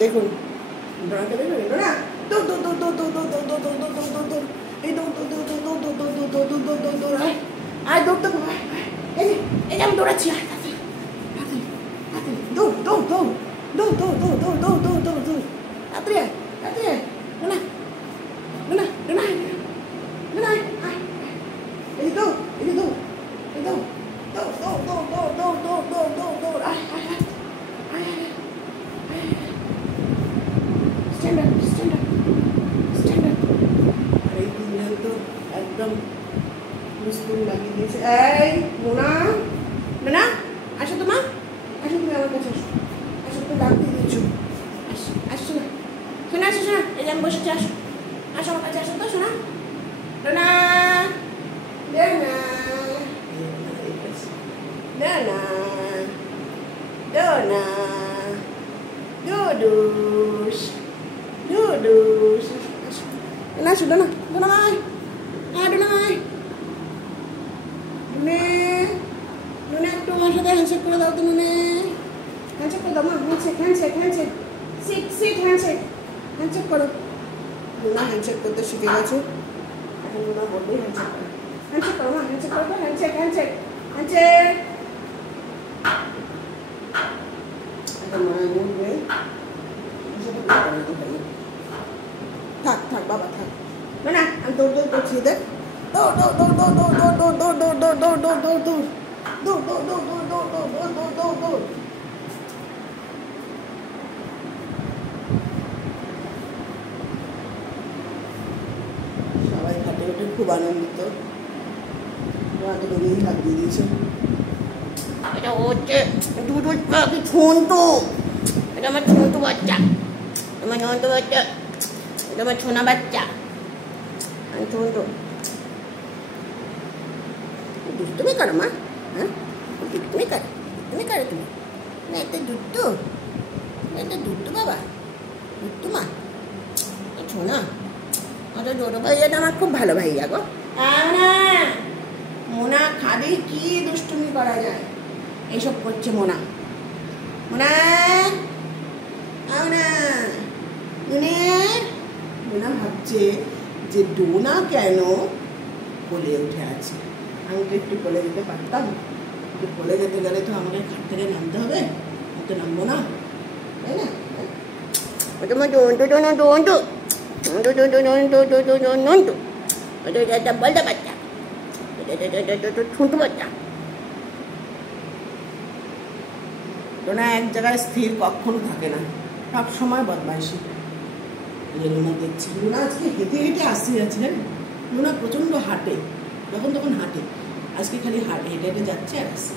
দেখুন ডোনাকে দেখুন ডোনা দৌড় দৌড় দৌড় দৌড় দৌড় দৌড় দৌড় দৌড় দৌড় দৌড় দৌড় এই দৌড় দৌড় দৌড় দৌড় দৌড় দৌড় দৌড় দৌড় দৌড় দৌড় দৌড় দৌড় আয় আয় দৌড় দৌড় এই এই আমি দৌড়াচ্ছি আয় দৌড় দৌড় দৌড় দৌড় দৌড় দৌড় দৌড় দৌড় দৌড় দৌড় দৌড় তাড়াতাড়ি আয় তাড়াতাড়ি আয় ডোনা ডোনা ডোনা ডোনা আয় এই দৌড় এই দৌড় এই দৌড় দৌড় দৌড় দৌড় দৌড় দৌড় দৌড় দৌড় দৌড় আয় আয় আয় আয় Stand up, stand up, stand up. আর এই তিনজন তো একদম মুশকিল লাগিয়ে দিয়েছে। এই মোনা মোনা আসো তো মা, আসো তুমি আমার কাছে আসো, আসো তো ডাক দিয়ে দিয়েছো, আসো আসো না শোনা, আসো শোনা, এই যে আমি বসেছি, আসো আসো আমার কাছে আসো তো শোনা, Dona Dona Dona Dona ডোডুস Dudus. Nah, sudah nah. Sudah mai. Aduh mai. Nune একটু আমার সাথে হ্যান্ডশেক করে দাও তো নুনে। হ্যান্ডশেক করে দাও মা, হ্যান্ডশেক। সিট হ্যান্ডশেক করো। নুনা হ্যান্ডশেক করতে শিখে গেছে। এখন নুনা বলবে হ্যান্ডশেক করো। হ্যান্ডশেক করো মা, হ্যান্ডশেক করো, হ্যান্ডশেক। এখন মা বলবে থাক বাবা থাক না আমি দৌড় করছি দেখ সবাই হাঁটে উঠে খুব আনন্দিত হাত দিয়ে দিয়েছে এটা হচ্ছে দুটো ছোটো এটা আমার ছোটো বাচ্চা আমার ছোটো বাচ্চা এটা আমার ছোনা বাচ্চা আমি ছোটো দুষ্টুমি করো মা হ্যাঁ দুষ্টুমি করো তুমি না এটা দুষ্টু বাবা দুষ্টু মা ছোনা ওটা ছোটো ভাইয়াটা আমার খুব ভালো ভাইয়া গো মোনা খালি কি দুষ্টুমি করা যায় এইসব করছে মোনা ভাবছে যে ডোনা কেন কোলে উঠে আছে আমি তো একটু কোলে যেতে পারতাম একটু কোলে যেতে গেলে তো আমাকে খাট থেকে নামতে হবে আমি তো নামবো না তাই না ওটা আমার ওটা বলতে বাচ্চা ছোট বাচ্চা ডোনা এক জায়গায় স্থির কখনো থাকে না সব সময় বদমাইশি লুনা দেখছি লুনা আজকে হেঁটে আসতে যাচ্ছে লুনা প্রচণ্ড হাঁটে যখন তখন হাঁটে আজকে খালি হেঁটে যাচ্ছে আর আসছে